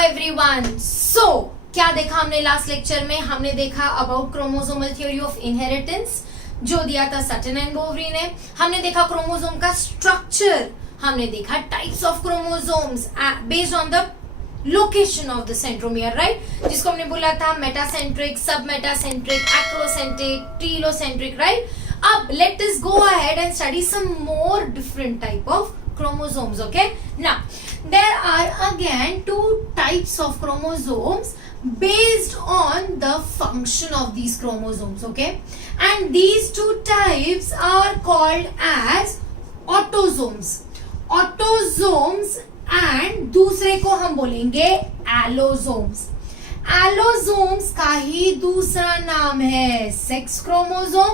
Everyone. सो क्या देखा हमने लास्ट लेक्चर में? हमने देखा about chromosomal theory of inheritance जो दिया था सटन एंड बोवरी ने। हमने देखा क्रोमोसोम का स्ट्रक्चर, हमने देखा types of chromosomes based on the location of the centromere, right, जिसको हमने बोला था metacentric, sub metacentric, acrocentric, telocentric, right. अब let us go ahead and study some more different type of chromosomes. Okay, now there are again two types of chromosomes based on the function of these chromosomes. Okay, and these two types are called as autosomes. Autosomes and दूसरे को हम बोलेंगे allosomes. Allosomes का ही दूसरा नाम है sex chromosome,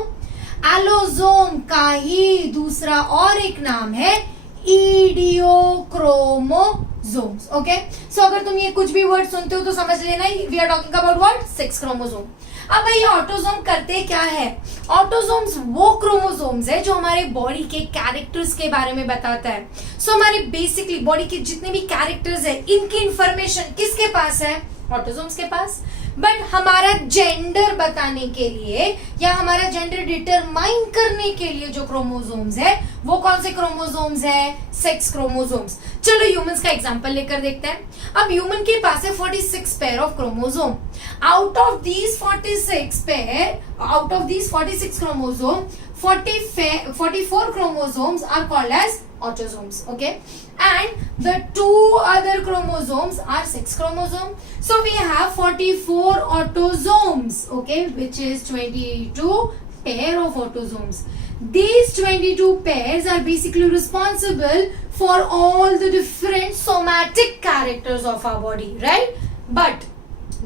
allosome का ही दूसरा और एक नाम है इडियोक्रोमोसोम्स. ओके, सो अगर तुम ये कुछ भी वर्ड सुनते हो तो समझ लेना we are talking about what, sex chromosome. अब भाई ऑटोसोम करते क्या है? ऑटोसोम्स वो क्रोमोसोम्स है जो हमारे बॉडी के कैरेक्टर्स के बारे में बताता है. सो हमारे बेसिकली बॉडी के जितने भी कैरेक्टर्स है इनकी इंफॉर्मेशन किसके पास है? ऑटोसोम्स के पास. बट हमारा जेंडर बताने के लिए या हमारा जेंडर डिटरमाइन करने के लिए जो क्रोमोसोम्स है वो कौन से क्रोमोसोम्स है? Sex chromosomes. चलो ह्यूमंस का एग्जांपल लेकर देखते हैं. अब ह्यूमन के पास है 46 pair of chromosome. Out of these 46 chromosome 44 chromosomes are called as autosomes. Okay, and the two other chromosomes are sex chromosome. So we have 44 autosomes. Okay, which is 22 pair of autosomes. These 22 pairs are basically responsible for all the different somatic characters of our body, right? But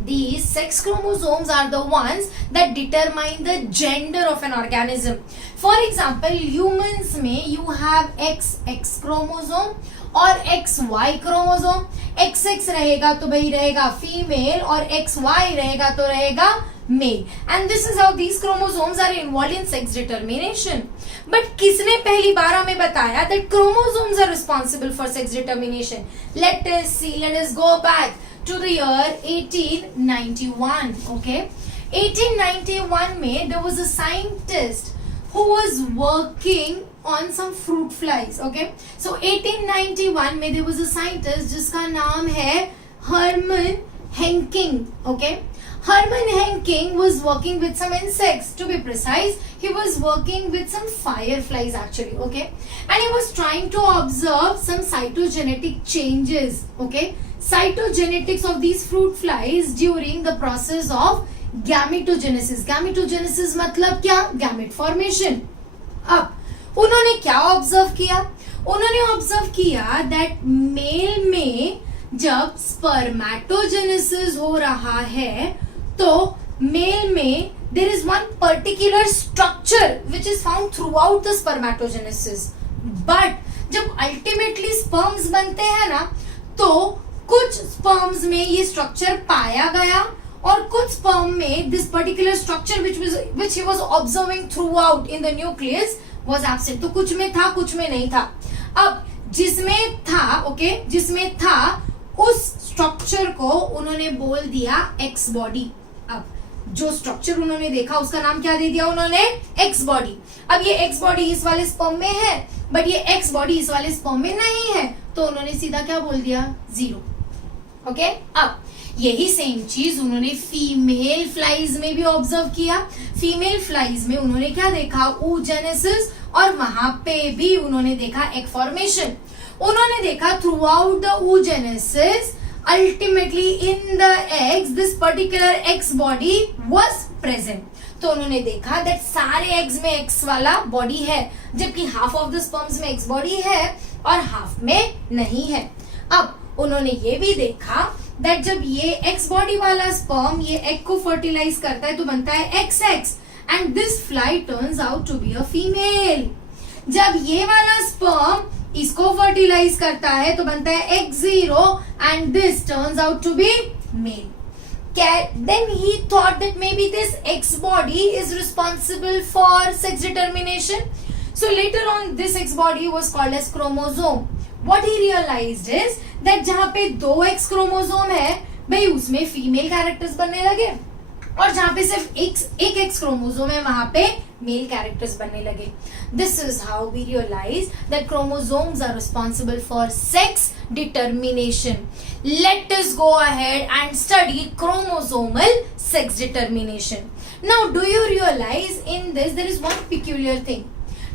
these sex chromosomes are the ones that determine the gender of an organism. For example, humans में you have XX chromosome और XY chromosome. XX रहेगा तो भाई रहेगा female और XY रहेगा तो रहेगा mail. And this is how these chromosomes are involved in sex determination. But किसने पहली बार हमें बताया that chromosomes are responsible for sex determination? Let us go back to the year 1891. Okay, 1891 में there was a scientist who was working on some fruit flies. Okay, so 1891 में there was a scientist जिसका नाम है Hermann Henking. Okay, Hermann Henking was working with some insects. To be precise, he was working with some fireflies actually. Okay, and he was trying to observe some cytogenetic changes. Okay, cytogenetics of these fruit flies during the process of gametogenesis. Gametogenesis मतलब क्या? Gamete formation. अब उन्होंने क्या observe किया? उन्होंने observe किया that mail में जब स्पर्मेटोजेनेसिस हो रहा है तो मेल में there is one particular structure which is found throughout the spermatogenesis. But जब अल्टीमेटली स्पर्म्स बनते हैं ना तो कुछ स्पर्म्स में ये स्ट्रक्चर पाया गया और कुछ स्पर्म में this particular structure which he was observing throughout in the nucleus was absent. तो कुछ में था, कुछ में नहीं था. अब जिसमें था उस स्ट्रक्चर को उन्होंने बोल दिया एक्स बॉडी. अब जो स्ट्रक्चर उन्होंने देखा उसका नाम क्या दे दिया उन्होंने? X body. अब ये एक्स बॉडी इस वाले स्पर्म में है बट ये एक्स बॉडी इस वाले स्पर्म में नहीं है तो उन्होंने सीधा क्या बोल दिया? 0. ओके, अब यही सेम चीज उन्होंने फीमेल फ्लाइज में भी ऑब्जर्व किया. फीमेल फ्लाइज में उन्होंने क्या देखा? oogenesis और वहां पे भी उन्होंने देखा एग फॉर्मेशन. उन्होंने देखा through out the oogenesis ultimately in the eggs this particular x body was present. तो उन्होंने देखा दैट सारे एग्स में एक्स वाला बॉडी है जबकि हाफ ऑफ द स्पर्म्स में एक्स बॉडी है और हाफ में नहीं है. अब उन्होंने ये भी देखा दैट जब ये एक्स बॉडी वाला स्पर्म ये एग को फर्टिलाइज करता है तो बनता है XX and this fly turns out to be a female. जब ये वाला स्पर्म इसको फर्टिलाइज करता है तो बनता है X0 and this turns out to be male. Then he thought that maybe this X body is responsible for sex determination. So later on this X body was called as chromosome. what he realized is that जहां पे 2 X chromosome है भाई उसमें female characters बनने लगे, और जहां पे सिर्फ एक एक्स क्रोमोसोम है वहां पे मेल कैरेक्टर्स बनने लगे. This is how we realize that chromosomes are responsible for sex determination. Let us go ahead and study chromosomal sex determination. Now, do you realize in this there is one peculiar thing?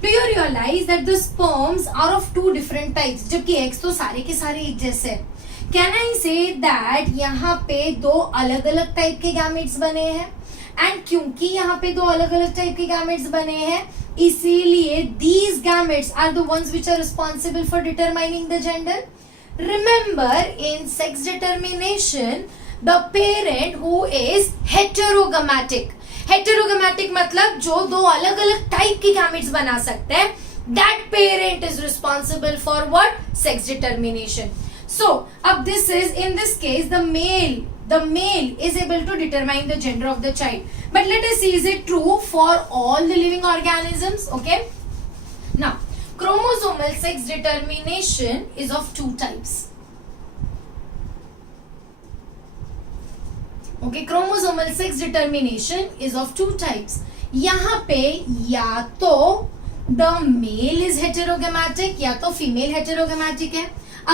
Do you realize that the sperms are of 2 different types? जबकि eggs तो सारे के सारे एक जैसे हैं. Can I say that यहाँ पे 2 अलग अलग टाइप के gametes बने हैं? And क्योंकि यहाँ पे 2 अलग अलग टाइप के gametes बने हैं, इसीलिए these gametes are the ones which are responsible for determining the gender. Remember, in sex determination, the parent who is heterogametic. Heterogametic मतलब जो 2 अलग अलग टाइप की गैमेट्स बना सकते हैं, that parent is responsible for what? Sex determination. So अब this is in this case the male is able to determine the gender of the child. But let us see is it true for all the living organisms. Okay, now chromosomal sex determination is of 2 types. Okay, chromosomal sex determination is of 2 types. यहाँ पे या तो the male is heterogametic या तो female heterogametic है.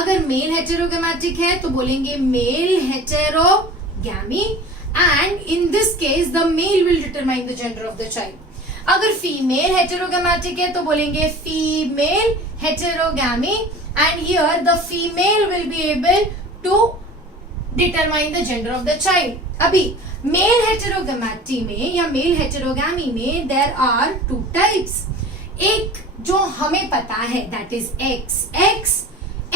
अगर male heterogametic है तो बोलेंगे male heterogamy, and in this case the male will determine the gender of the child. अगर female heterogametic है तो बोलेंगे female heterogamy, and here the female will be able to determine the gender of the child. अभी male heterogameity में या male heterogamy में there are 2 types. एक जो हमें पता है that is XX,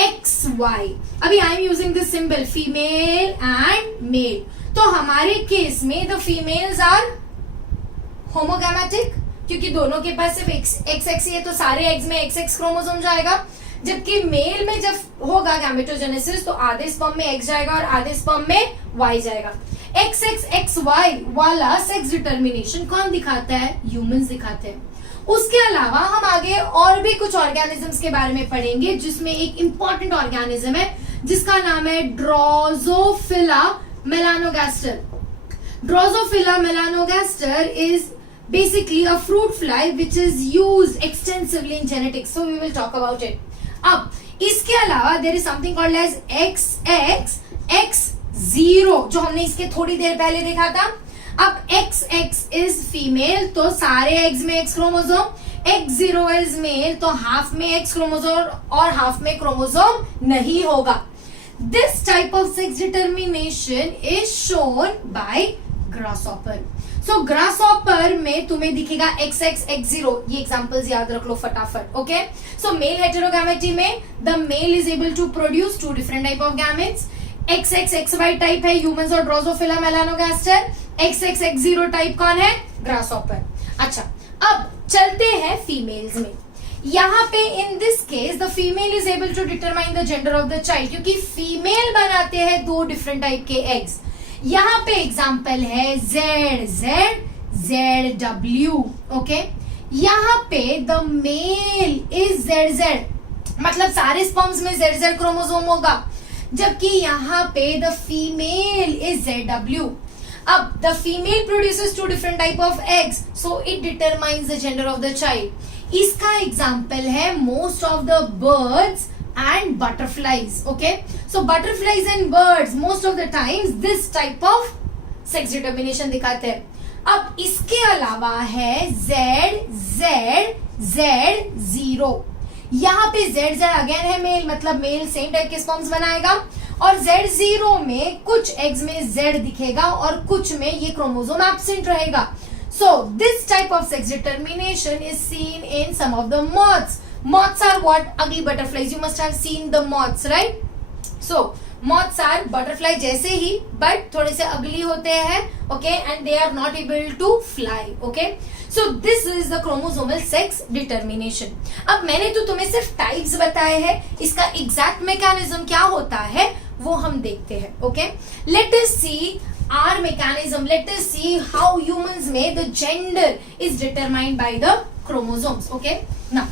XY. अभी I am using this symbol female and male. तो हमारे केस में the females are homogametic क्योंकि दोनों के पास सिर्फ XX ही है, तो सारे eggs में XX क्रोमोसोम जाएगा. जबकि मेल में जब होगा गैमेटोजेनेसिस तो आधे स्पर्म में X जाएगा और आधे स्पर्म में Y जाएगा. XXXY वाला सेक्स डिटर्मिनेशन कौन दिखाता है? ह्यूमंस दिखाते हैं. उसके अलावा हम आगे और भी कुछ ऑर्गेनिजम्स के बारे में पढ़ेंगे जिसमें एक इंपॉर्टेंट ऑर्गेनिज्म है जिसका नाम है Drosophila melanogaster. Drosophila melanogaster is basically a fruit fly which is used extensively in genetics, so we will talk about it. अब इसके अलावा there is something called as XX0 जो हमने इसके थोड़ी देर पहले देखा था. अब XX is female तो सारे eggs में X chromosome, X0 is male तो हाफ में X क्रोमोसोम और हाफ में क्रोमोसोम नहीं होगा. This type of sex determination is shown by grasshopper. So grasshopper में तुम्हें दिखेगा XX, X0. ये एग्जांपल्स याद रख लो फटाफट. ओके, सो मेल हेटेरोगैमेटी में the male is able to produce 2 different type of gametes. XXXY type है ह्यूमंस और ड्रोसोफिला मेलानोगास्टर. XXX0 टाइप कौन है? ग्रासहॉपर. अच्छा, अब चलते हैं फीमेल्स में. यहाँ पे in this case the female is able to determine the gender of the child क्योंकि फीमेल बनाते हैं 2 डिफरेंट टाइप के एग्स. यहाँ पे एग्जाम्पल है ZZ, ZW. ओके, यहाँ पे द मेल इज ZZ मतलब सारे स्पर्म्स में ZZ क्रोमोसोम होगा, जबकि यहाँ पे द फीमेल इज ZW. अब the female produces 2 different type of eggs, so it determines the gender of the child. इसका एग्जाम्पल है most of the birds and butterflies. Okay, so butterflies and birds most of the times this type of sex determination दिखाते हैं. अब इसके अलावा है ZZ0. यहाँ पे ZZ अगेन है मेल मतलब मेल सेम टाइप के स्पर्म्स बनाएगा, और Z0 में कुछ एग्स में Z दिखेगा और कुछ में ये क्रोमोसोम एब्सेंट रहेगा. So this type of sex determination is seen in some of the moths. Moths are what? Ugly butterflies. You must have seen the moths, right? So moths are butterfly जैसे ही but थोड़े से ugly होते हैं. Okay, and they are not able to fly. Okay, so this is the chromosomal sex determination. अब मैंने तो तुम्हें सिर्फ types बताए हैं, इसका exact mechanism क्या होता है वो हम देखते हैं. Okay, let us see our mechanism. Let us see how humans में the gender is determined by the chromosomes. Okay, now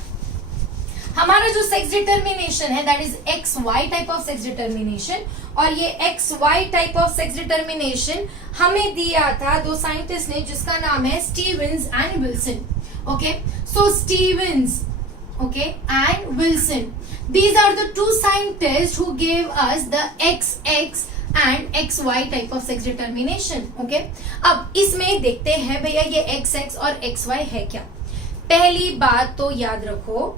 हमारा जो सेक्स डिटर्मिनेशन है that is X Y type of sex determination, और ये X Y type of sex determination हमें दिया था दो साइंटिस्ट ने जिसका नाम है Stevens and Wilson. Okay, so Stevens okay and Wilson, these are the two scientists who gave us the XX and XY type of sex determination. okay, अब इसमें देखते हैं भैया ये XX और XY है क्या. पहली बात तो याद रखो,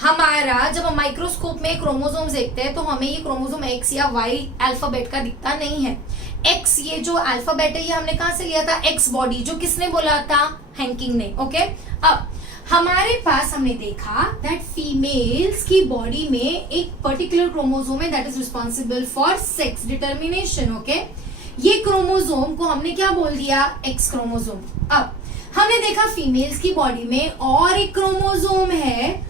हमारा जब हम माइक्रोस्कोप में क्रोमोसोम्स देखते हैं तो हमें ये क्रोमोसोम X या Y अल्फाबेट का दिखता नहीं है. X ये जो अल्फाबेट है ये हमने कहां से लिया था, X बॉडी, जो किसने बोला था, हैंकिंग ने. ओके, अब हमारे पास हमने देखा दैट फीमेल्स की बॉडी में एक पर्टिकुलर क्रोमोसोम है that is responsible for sex determination. Okay, ये क्रोमोसोम को हमने क्या बोल दिया, एक्स क्रोमोसोम. अब हमने देखा फीमेल्स की बॉडी में और एक क्रोमोसोम है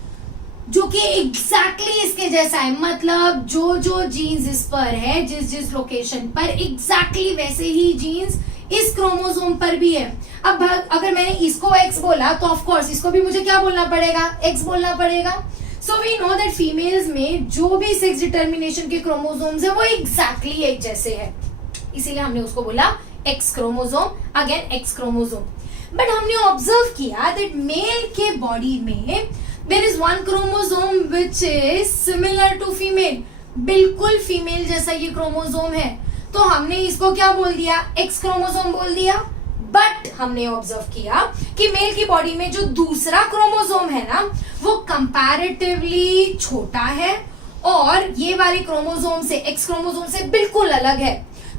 जो कि एग्जैक्टली इसके जैसा है, मतलब जो जो जीन्स इस पर है, जिस जिस लोकेशन पर, एग्जैक्टली वैसे ही जीन्स इस क्रोमोसोम पर भी है. अब अगर मैंने इसको X बोला तो ऑफ कोर्स इसको भी मुझे क्या बोलना पड़ेगा, X बोलना पड़ेगा. So we know that females में जो भी सेक्स डिटर्मिनेशन के क्रोमोसोम्स है वो एग्जैक्टली एक जैसे है, इसीलिए हमने उसको बोला X chromosome, again X chromosome. But हमने ऑब्जर्व किया दैट मेल के बॉडी में there is one chromosome which is similar to female, बिल्कुल फीमेल जैसा ये क्रोमोसोम है, तो हमने इसको क्या बोल दिया, एक्स क्रोमोसोम बोल दिया. बट हमने ऑब्जर्व किया कि मेल की बॉडी में जो दूसरा क्रोमोसोम है ना वो कंपैरेटिवली छोटा है और ये वाले क्रोमोसोम से, एक्स क्रोमोसोम से बिल्कुल अलग है,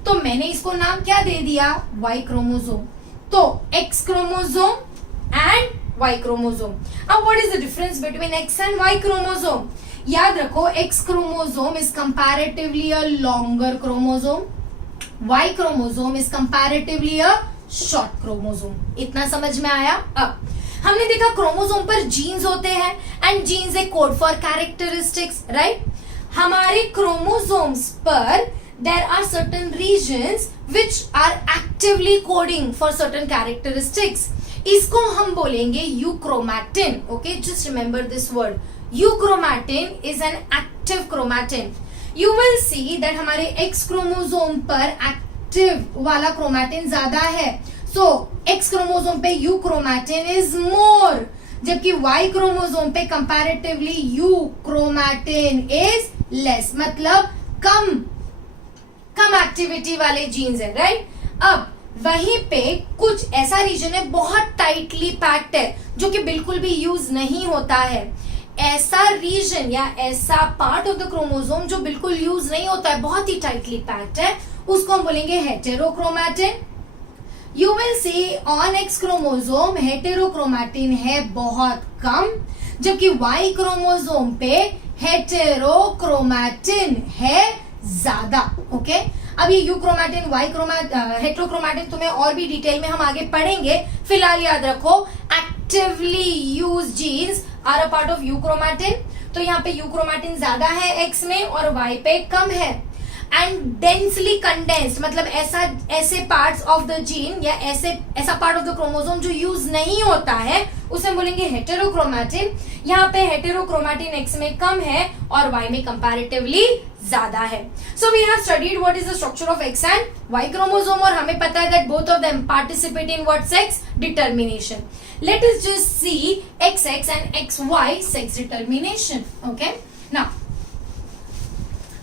तो मैंने इसको नाम क्या दे दिया, वाई क्रोमोसोम. तो X chromosome and Y chromosome. अब what is the difference between X and Y chromosome. याद रखो, X chromosome is comparatively a longer chromosome, Y chromosome is comparatively a short chromosome. इतना समझ में आया. अब हमने देखा क्रोमोसोम पर जीन्स होते हैं and genes a code for characteristics, right. हमारे क्रोमोसोम्स पर there are certain regions which are actively coding for certain characteristics. इसको हम बोलेंगे euchromatin. Okay, just remember this word. Euchromatin is an active chromatin. You will see that हमारे X chromosome पर active वाला chromatin ज्यादा है, so X chromosome पे euchromatin is more, जबकि Y क्रोमोसोम पे कंपैरेटिवली euchromatin is less, मतलब कम activity वाले जीन्स है, राइट. अब वहीं पे कुछ ऐसा रीजन है बहुत टाइटली पैक्ड है जो कि बिल्कुल भी यूज नहीं होता है. ऐसा रीजन या ऐसा पार्ट ऑफ द क्रोमोसोम जो बिल्कुल यूज नहीं होता है, बहुत ही टाइटली पैक्ड है, उसको हम बोलेंगे heterochromatin. You will see on x chromosome heterochromatin है बहुत कम, जबकि वाई क्रोमोसोम पे हेटेरोक्रोमैटिन है ज्यादा. ओके, अब ये यूक्रोमैटिन, वाई हेटेरोक्रोमैटिन तुम्हें और भी डिटेल में हम आगे पढ़ेंगे. फिलहाल याद रखो actively use genes are a part of euchromatin. तो यहाँ पे यूक्रोमैटिन ज्यादा है एक्स में और वाई पे कम है. एंड डेंसली कंडेंस्ड, मतलब ऐसे पार्ट्स ऑफ द जीन या ऐसा पार्ट ऑफ द क्रोमोसोम जो यूज नहीं होता है उसे बोलेंगे हेटेरोक्रोमैटिन. यहाँ पे हेटेरोक्रोमैटिन एक्स में कम है और वाई में कंपैरेटिवली ज्यादा है. So we have studied what is the structure of X and Y chromosome, और हमें पता है that both of them participate in what, sex determination. Let us just see XX and XY sex determination. Okay, now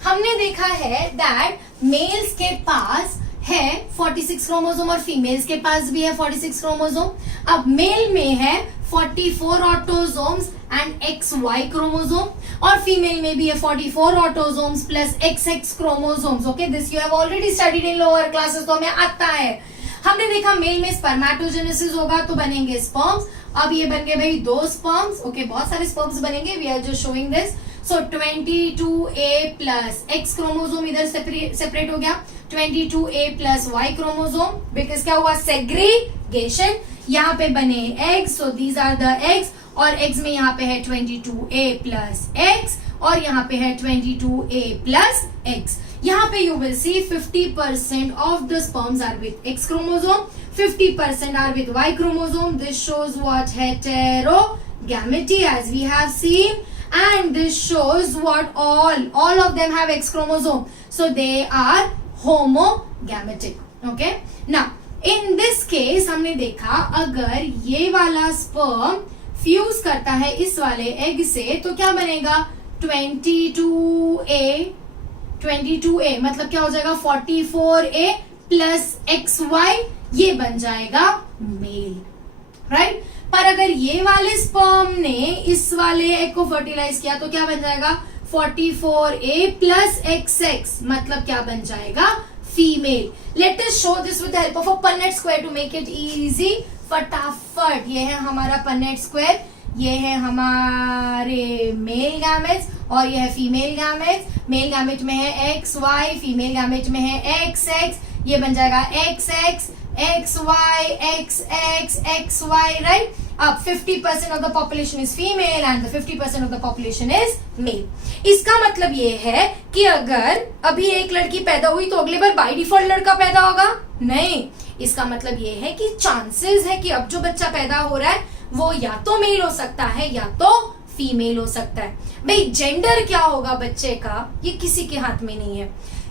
हमने देखा है that mails के पास है 46 chromosome और फीमेल्स के पास भी है 46 क्रोमोसोम. अब मेल में है 44 ऑटोसोम्स एंड XY क्रोमोसोम, और फीमेल में भी है 44 autosomes plus XX chromosomes. Okay, this you have already studied in lower classes, तो हमें आता है. हमने देखा मेल में स्पर्मेटोजेनेसिस होगा तो बनेंगे स्पर्म्स. अब ये बन गए भाई 2 स्पर्म्स. ओके, बहुत सारे स्पर्म्स बनेंगे, we are just showing this. So 22A plus X chromosome इधर सेपरेट हो गया, 22A plus Y chromosome, because क्या हुआ, सेग्रीगेशन. यहाँ पे बने eggs, so these are the eggs, और eggs में यहाँ पे है 22A प्लस X और यहाँ पे है 22A प्लस X. यहाँ पे you will see 50% of the sperms are with X chromosome, 50% are with Y chromosome. This shows what, heterogamity, as we have seen. and this shows what all of them have X chromosome, so they are homogametic. Okay, now in this case हमने देखा अगर ये वाला sperm fuse करता है इस वाले egg से तो क्या बनेगा 22A मतलब क्या हो जाएगा 44A प्लस XY, ये बन जाएगा मेल, राइट। पर अगर ये वाले स्पर्म ने इस वाले एग को फर्टिलाइज किया तो क्या बन जाएगा 44A प्लस XX मतलब क्या बन जाएगा female. Let us show this with the help of a Punnett square to make it easy. फटाफट, ये है हमारा पन्नेट स्क्वायर, ये है हमारे मेल गैमेट्स और ये है फीमेल गैमेट्स। मेल गैमेट में है XY, फीमेल गैमेट में है XX, ये बन जाएगा XX XY XX XY, right. अब 50% of the population is female and 50% of the population is male. इसका मतलब ये है कि अगर अभी एक लड़की पैदा हुई तो अगली बार बाय डिफॉल्ट लड़का पैदा होगा? नहीं। इसका मतलब ये है कि चांसेस है कि अब जो बच्चा पैदा हो रहा है वो या तो मेल हो सकता है या तो फीमेल हो सकता है। भाई जेंडर क्या होगा बच्चे का ये किसी के हाथ में नहीं है,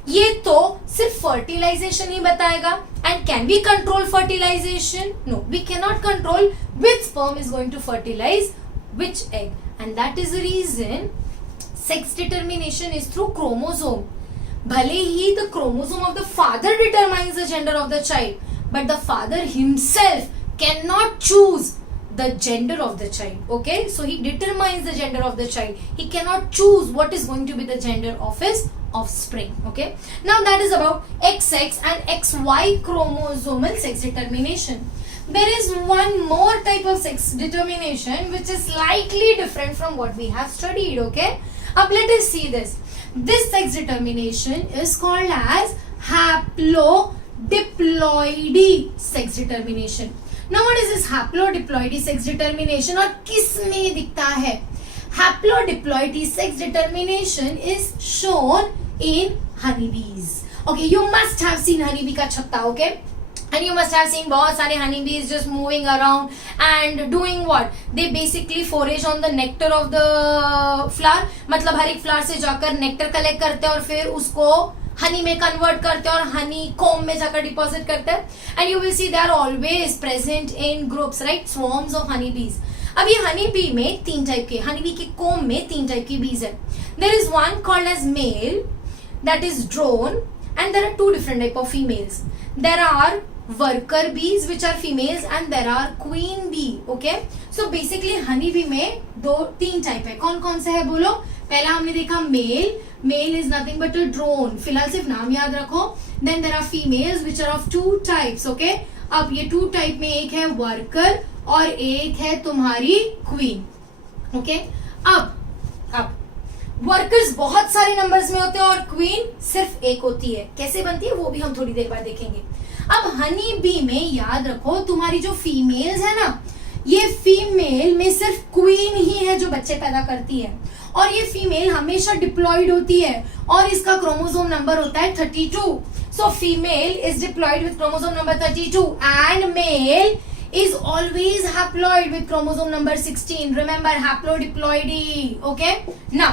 ये तो सिर्फ फर्टिलाइजेशन ही बताएगा। And can we control fertilization? No, we can not control which sperm is going to fertilize which egg, and that is the reason sex determination is through chromosome. भले ही the chromosome of the father determines the gender of the child, but the father himself cannot choose the gender of the child. Okay, so he determines the gender of the child, he cannot choose what is going to be the gender of his offspring. Okay, now that is about XX and XY chromosomal sex determination. There is one more type of sex determination which is slightly different from what we have studied. Okay, अब let us see this. This sex determination is called as haplodiploidy sex determination. Now what is this haplodiploidy sex determination और किसमें दिखता है? Haplodiploidy sex determination is shown in honeybees. Okay, you must have seen honeybee का छत्ता, okay? And you must have seen बहुत सारे honeybees just moving around and doing what? They basically forage on the nectar of the flower. मतलब हर एक flower से जाकर nectar collect करते हैं और फिर उसको honey में convert करते हैं और honey comb में जाकर deposit करते हैं. And you will see they are always present in groups, right? Swarms of honeybees. अब ये honeybee में 3 टाइप के, honeybee के comb में 3 टाइप की bees है. There is one called as male, that is drone, and there are 2 different type of females. There are worker bees which are females and there are queen bee. Okay, so basically honey bee में 2-3 type है। कौन कौन से है बोलो? पहला हमने देखा male, male is nothing but a drone, फिलहाल सिर्फ नाम याद रखो। Then there are females which are of 2 types. Okay, अब ये 2 टाइप में एक है वर्कर और एक है तुम्हारी क्वीन। ओके, अब वर्कर्स बहुत सारे नंबर्स में होते हैं और क्वीन सिर्फ एक होती है। कैसे बनती है वो भी हम थोड़ी देर बाद देखेंगे। अब हनी बी में याद रखो तुम्हारी जो फीमेल्स है ना, ये फीमेल में सिर्फ क्वीन ही है जो बच्चे पैदा करती है और ये फीमेल हमेशा डिप्लॉयड होती है और इसका क्रोमोसोम नंबर होता है 32। So female is diploid with chromosome number 32 and male is always haploid with chromosome number 16. Remember haplodiploidy. Okay, now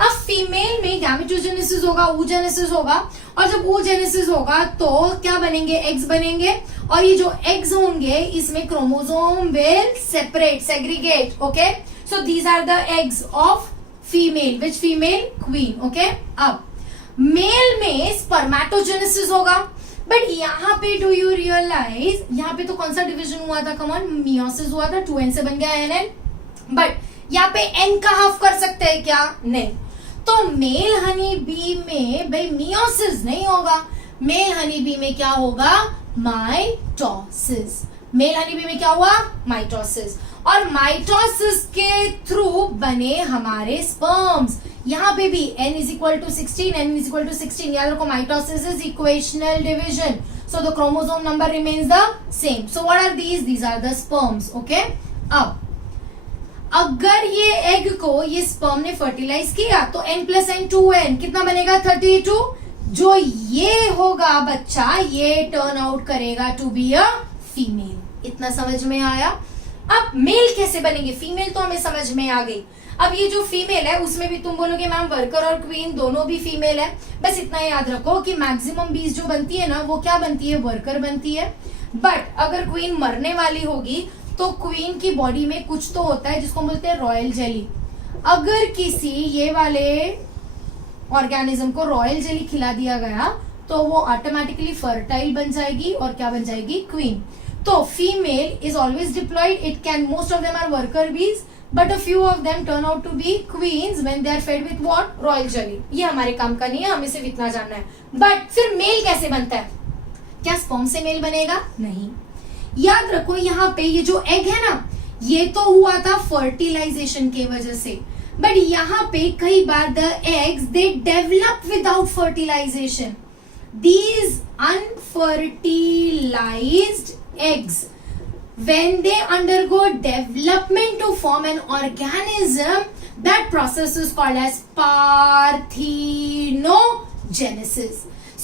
अब फीमेल में गैमेटोजेनेसिस होगा, oogenesis होगा और जब oogenesis होगा तो क्या बनेंगे? एग्स बनेंगे और ये जो एग्स होंगे इसमें chromosome will separate, segregate. Okay, so these are the eggs of female. Which female? Queen. Okay, अब मेल में स्पर्मेटोजेनेसिस होगा, बट यहाँ पे डू यू रियलाइज यहाँ पे तो कौन सा डिवीजन हुआ था? कमॉन, मियोसिस हुआ था, 2n से बन गया nn. बट यहाँ पे n का हाफ कर सकते हैं क्या? नहीं. तो मेल हनी बी में भाई मियोसिस नहीं होगा, मेल हनी बी में क्या होगा? माइटोसिस. मेल हनी बी में क्या हुआ? माइटोसिस. और माइटोसिस के थ्रू बने हमारे स्पर्म्स. यहाँ पे भी n is equal to 16, n is equal to 16. याद रखो mitosis is equational division, so the chromosome number remains the same. So what are these? These are the sperms. Okay, अब अगर ये एग को ये स्पर्म ने फर्टिलाइज किया तो n plus n 2n कितना बनेगा? 32. जो ये होगा बच्चा ये टर्न आउट करेगा टू बी अ फीमेल. इतना समझ में आया? अब मेल कैसे बनेंगे? फीमेल तो हमें समझ में आ गई. अब ये जो फीमेल है उसमें भी तुम बोलोगे मैम वर्कर और क्वीन दोनों भी फीमेल है, बस इतना याद रखो कि मैक्सिमम बीज जो बनती है ना वो क्या बनती है, वर्कर बनती है। बट अगर क्वीन मरने वाली होगी तो क्वीन की बॉडी में कुछ तो होता है जिसको बोलते हैं रॉयल जेली। अगर किसी ये वाले ऑर्गेनिज्म को रॉयल जेली खिला दिया गया तो वो ऑटोमेटिकली फर्टाइल बन जाएगी और क्या बन जाएगी, क्वीन। तो female is always deployed, it can most of them are worker bees but a few of them turn out to be queens when they are fed with what, royal jelly. ये हमारे काम का नहीं है, हमें सिर्फ इतना जानना है। बट फिर मेल कैसे बनता है, क्या स्पर्म से मेल बनेगा, नहीं। याद रखो यहाँ पे ये जो एग है ना ये तो हुआ था फर्टिलाइजेशन की वजह से, बट यहाँ पे कई बार the eggs they develop without fertilization. These unfertilized eggs, when they undergo development to form an organism, that process is called as parthenogenesis.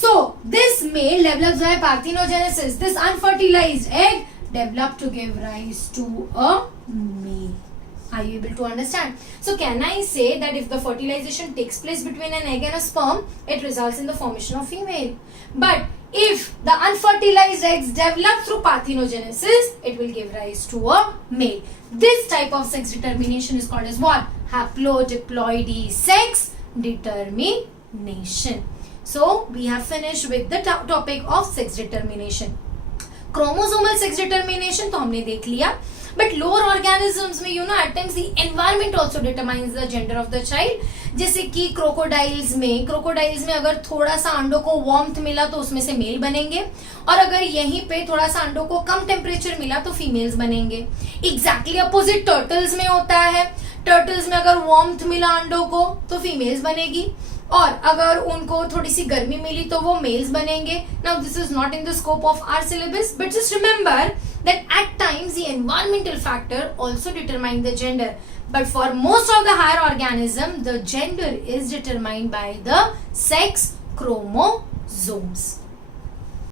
So this male develops by parthenogenesis. This unfertilized egg developed to give rise to a male. Are you able to understand? So can I say that if the fertilization takes place between an egg and a sperm, it results in the formation of female. But if the unfertilized eggs develop through parthenogenesis, it will give rise to a male. This type of sex determination is called as what? Haplodiploidy sex determination. So we have finished with the topic of sex determination. Chromosomal sex determination तो हमने देख लिया, but lower organisms में at times the environment also determines the gender of the child. जैसे कि crocodiles में अगर थोड़ा सा अंडों को वार्मथ मिला तो उसमें से मेल बनेंगे, और अगर यहीं पे थोड़ा सा अंडों को कम टेम्परेचर मिला तो फीमेल्स बनेंगे। एग्जैक्टली अपोजिट टर्टल्स में होता है, टर्टल्स में अगर वार्मथ मिला अंडों को तो फीमेल्स बनेगी, और अगर उनको थोड़ी सी गर्मी मिली तो वो मेल्स बनेंगे। Now this is not in the scope of our syllabus, but just remember that at times the environmental factor also determine the gender, but for most of the higher organism the gender is determined by the sex chromosomes.